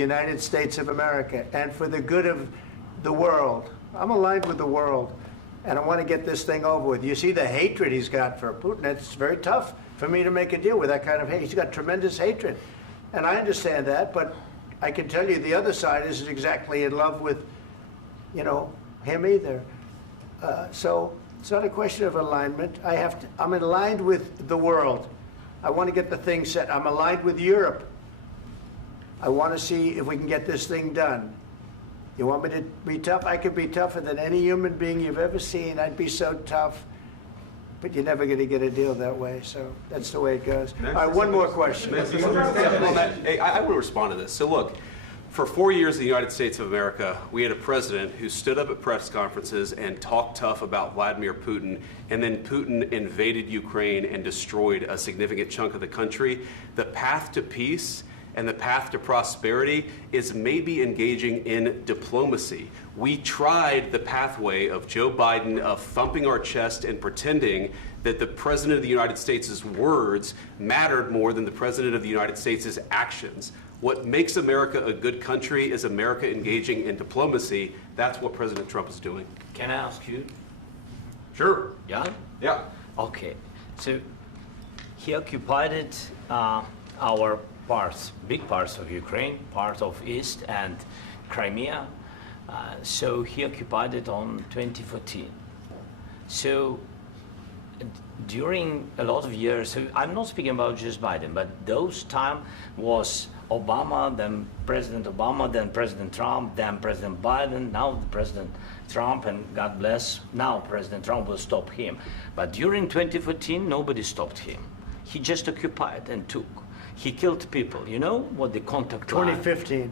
the United States of America and for the good of the world. I'm aligned with the world, and I want to get this thing over with. You see the hatred he's got for Putin. It's very tough for me to make a deal with that kind of hate. He's got tremendous hatred, and I understand that, but I can tell you the other side isn't exactly in love with, you know, him either. So it's not a question of alignment. I'm aligned with the world. I want to get the thing set. I'm aligned with Europe. I want to see if we can get this thing done. You want me to be tough? I could be tougher than any human being you've ever seen. I'd be so tough. But you're never going to get a deal that way. So that's the way it goes. All right, one more question. Hey, I want to respond to this. So look, for 4 years in the United States of America, we had a president who stood up at press conferences and talked tough about Vladimir Putin, and then Putin invaded Ukraine and destroyed a significant chunk of the country. The path to peace and the path to prosperity is maybe engaging in diplomacy. We tried the pathway of Joe Biden of thumping our chest and pretending that the President of the United States' words mattered more than the President of the United States' actions. What makes America a good country is America engaging in diplomacy. That's what President Trump is doing. Can I ask you? Sure. Yeah? Yeah. Okay. So he occupied our parts, big parts of Ukraine, part of East and Crimea. So he occupied it on 2014. So during a lot of years, so I'm not speaking about just Biden, but those time was Obama, then President Obama, then President Trump, then President Biden, now President Trump, and God bless, now President Trump will stop him. But during 2014, nobody stopped him. He just occupied and took. He killed people. You know what the contact line? 2015.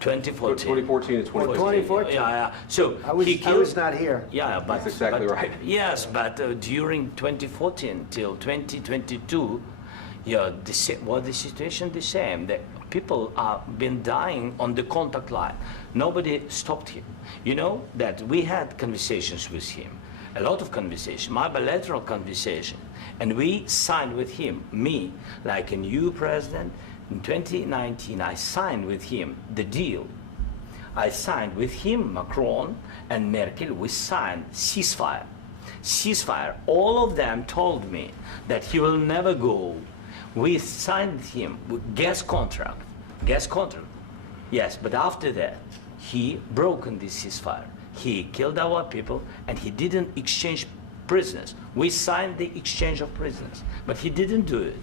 2014. 2014 and 2015. 2014. Yeah. So I was not here. Yeah, but that's exactly right. Yes, but during 2014 till 2022, yeah, the situation the same. The people have been dying on the contact line. Nobody stopped him. You know that we had conversations with him, a lot of conversations, my bilateral conversation, and we signed with him, me, like a new president. In 2019, I signed with him the deal. I signed with him, Macron and Merkel, we signed ceasefire. Ceasefire. All of them told me that he will never go. We signed with him with gas contract. Yes, but after that, he broken this ceasefire. He killed our people and he didn't exchange prisoners. We signed the exchange of prisoners, but he didn't do it.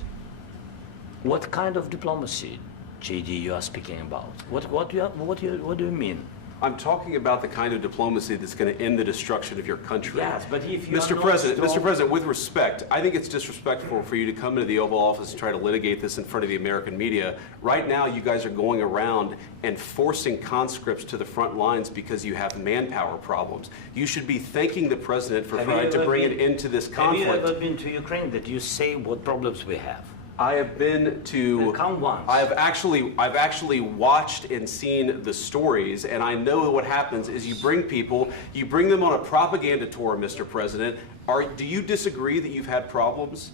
What kind of diplomacy, JD, you are speaking about? What do you mean? I'm talking about the kind of diplomacy that's going to end the destruction of your country. Yes, but if you Mr. President, with respect, I think it's disrespectful for you to come into the Oval Office and try to litigate this in front of the American media. Right now, you guys are going around and forcing conscripts to the front lines because you have manpower problems. You should be thanking the President for trying to bring an end to this conflict. Have you ever been to Ukraine that you say what problems we have? I have been to. Come once. I've actually watched and seen the stories, and I know what happens is you bring people, you bring them on a propaganda tour, Mr. President. Do you disagree that you've had problems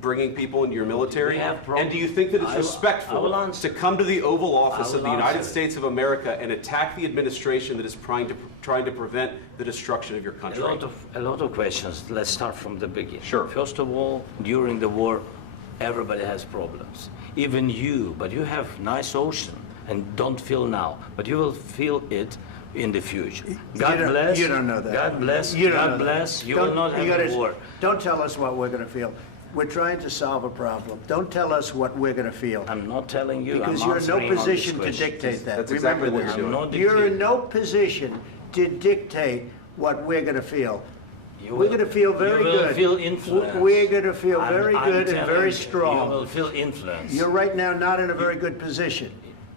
bringing people into your military? And do you think that it's respectful to come to the Oval Office of the United States of America and attack the administration that is trying to prevent the destruction of your country? A lot of questions. Let's start from the beginning. Sure. First of all, during the war, everybody has problems, even you, but you have nice ocean and don't feel now, but you will feel it in the future. God bless. You don't know that. God bless. You don't God bless. You will not have a war. Don't tell us what we're going to feel. We're trying to solve a problem. Don't tell us what we're going to feel. I'm not telling you. Because you're in no position to dictate that. That's exactly what you're doing. You're in no position to dictate what we're going to feel. We're going to feel very good. You will feel influence. We're going to feel very good and very strong. You will feel influence. You're right now not in a very good position.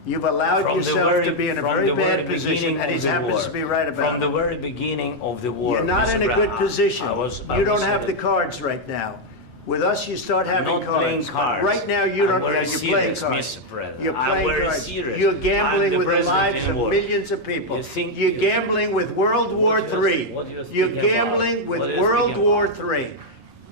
You've allowed yourself to be in a very bad position, and he happens to be right about it. From the very beginning of the war. You're not in a good position. You don't have the cards right now. With us, you start having cards. Right now, you don't. You're playing cards. You're playing cards. You're gambling with the lives of millions of people. You're gambling with World War III. You're gambling with World War III.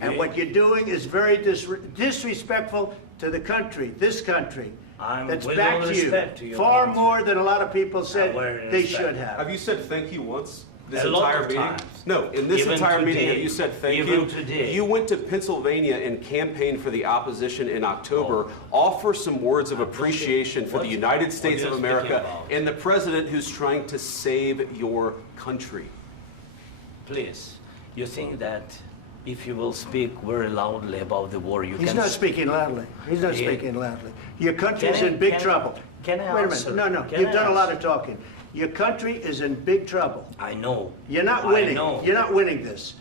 And what you're doing is very disrespectful to the country, this country, that's with backed all respect to you your far country. more than a lot of people said very they respect. should have. Have you said thank you once? This A lot entire of meeting? times. No, in this Even entire meeting, today. have you said thank Even you? today. You went to Pennsylvania and campaigned for the opposition in October. Offer some words of appreciation for the United States what of are you speaking America about? and the president who's trying to save your country. Please, you think that if you will speak very loudly about the war, you He's can... not speaking loudly. He's not Yeah. speaking loudly. Your country's Can I- in big can I- trouble. can I Wait a answer? minute. No, Can you've I done a lot answer? of talking. Your country is in big trouble. I know. You're not I winning. know. You're not winning this.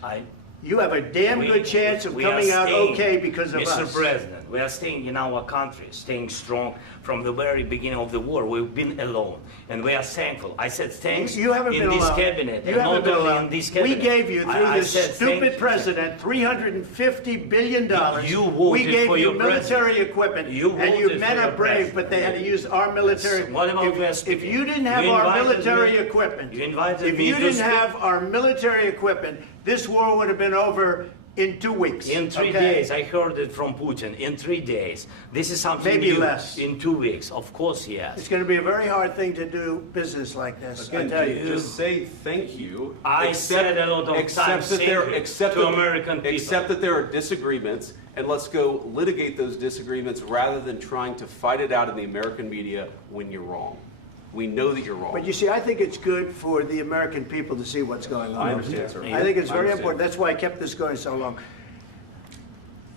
You have a damn good chance of we are coming out staying, okay because of Mr. us. President, we are staying in our country, staying strong from the very beginning of the war. We've been alone, and we are thankful. I said thanks You haven't in been this alone. cabinet, You and haven't not been only alone. in this We cabinet. gave you, through I this said thank stupid you. president, $350 billion. You We voted gave for you your military president. equipment, You and you voted men for are your brave, but they had to use our military. What about West If you didn't have You our invited military me- equipment, you invited if me you to didn't speak- have our military equipment, this war would have been over in 2 weeks. In 3 okay? days, I heard it from Putin. In 3 days, this is something Maybe new. less. In 2 weeks, of course, yes. It's going to be a very hard thing to do business like this. I Again, tell you. just say thank you. I said a lot of except times that thank there, you except to that, American people. Except that there are disagreements, and let's go litigate those disagreements rather than trying to fight it out in the American media when you're wrong. We know that you're wrong. But you see, I think it's good for the American people to see what's going on. I understand, sir. I think it's I very understand. important. That's why I kept this going so long.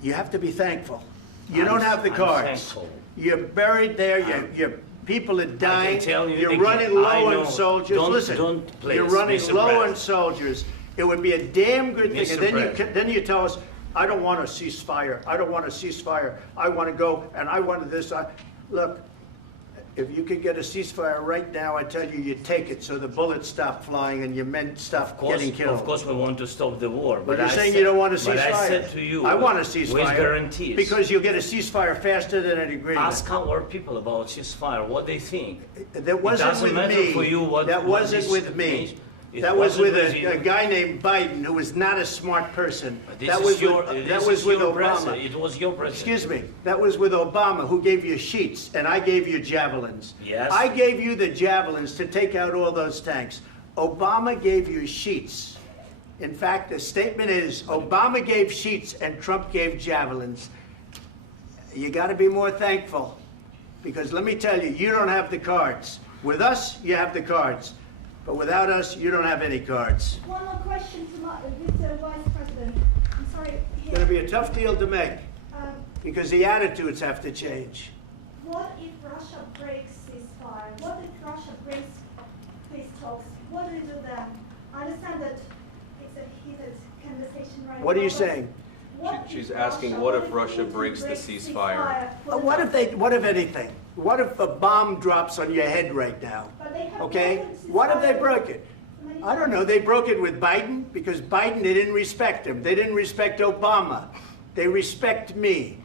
You have to be thankful. You I'm- don't have the I'm cards. thankful. You're buried there. Your people are dying. tell you You're again, running low I know. on soldiers. Don't- Listen, don't, please, you're running Mr. low on President. soldiers. It would be a damn good thing. Mr. And then President. then you tell us, I don't want a ceasefire. I don't want a ceasefire. I want to go and I want this. Look, if you could get a ceasefire right now, I tell you, you take it so the bullets stop flying and your men stop getting killed. Of course, we want to stop the war. But you're I saying said- you don't want a ceasefire. But I said to you, I want a ceasefire. with guarantees. Because you'll get a ceasefire faster than an agreement. Ask our people about ceasefire, what they think. That wasn't doesn't with matter me. for you what- That what wasn't this with me. means. It That was wasn't with with you. a guy named Biden who was not a smart person. This That is was your, with, this that was is with your Obama. president. It was your president. Excuse me. That was with Obama, who gave you sheets, and I gave you javelins. Yes. I gave you the javelins to take out all those tanks. Obama gave you sheets. In fact, the statement is Obama gave sheets and Trump gave javelins. You got to be more thankful, because let me tell you, you don't have the cards. With us, you have the cards. But without us, you don't have any cards. One more question to Mr. Vice President. I'm sorry. It's going to be a tough deal to make, Um, because the attitudes have to change. what if Russia breaks ceasefire? What if Russia breaks peace talks? What do you do then? I understand that it's a heated conversation right now. What are you but saying? what She's if asking, Russia- what if Russia Putin breaks the breaks ceasefire? What if anything? What if a bomb drops on your head right now? But they have Okay? broken What if they ceasefire broke it? many I don't know. They broke it with Biden because Biden, they didn't respect him. They didn't respect Obama. They respect me.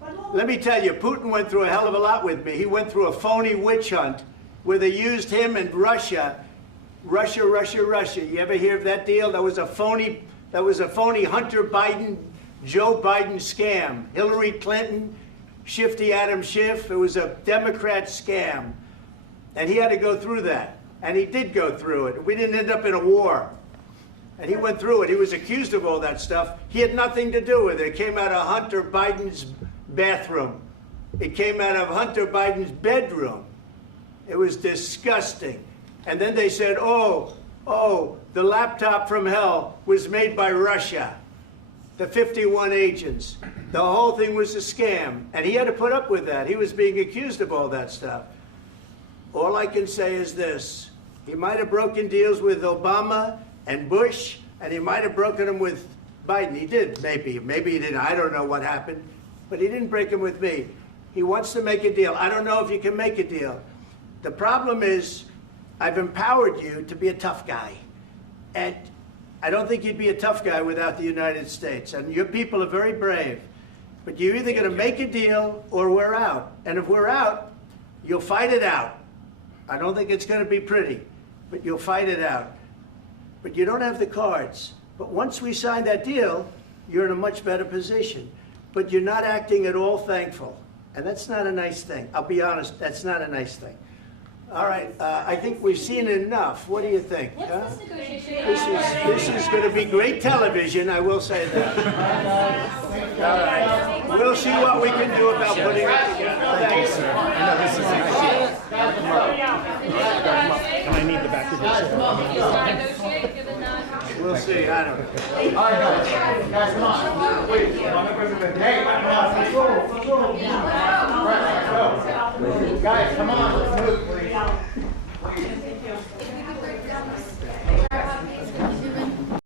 But what- Let me tell you, Putin went through a hell of a lot with me. He went through a phony witch hunt where they used him and Russia. Russia. You ever hear of that deal? That was a phony Hunter Biden, Joe Biden scam. Hillary Clinton, Shifty Adam Schiff. It was a Democrat scam. And he had to go through that. And he did go through it. We didn't end up in a war. And he went through it. He was accused of all that stuff. He had nothing to do with it. It came out of Hunter Biden's bathroom. It came out of Hunter Biden's bedroom. It was disgusting. And then they said, oh, the laptop from hell was made by Russia. The 51 agents. The whole thing was a scam. And he had to put up with that. He was being accused of all that stuff. All I can say is this. He might have broken deals with Obama and Bush, and he might have broken them with Biden. He did, maybe. Maybe he didn't. I don't know what happened. But he didn't break them with me. He wants to make a deal. I don't know if you can make a deal. The problem is, I've empowered you to be a tough guy. And I don't think you'd be a tough guy without the United States. And your people are very brave. But you're either going to make a deal or we're out. And if we're out, you'll fight it out. I don't think it's going to be pretty, but you'll fight it out. But you don't have the cards. But once we sign that deal, you're in a much better position. But you're not acting at all thankful. And that's not a nice thing. I'll be honest, that's not a nice thing. All right, I think we've seen enough. What do you think? Huh? What's this negotiation? This is going to be great television, I will say that. All right. We'll see what we can do about putting it together. Thank you, sir. And I need the back of this. Negotiate, given that. We'll see. I don't know. All right, guys, come on. Wait, hey, let's go. Guys, come on, let's move, please.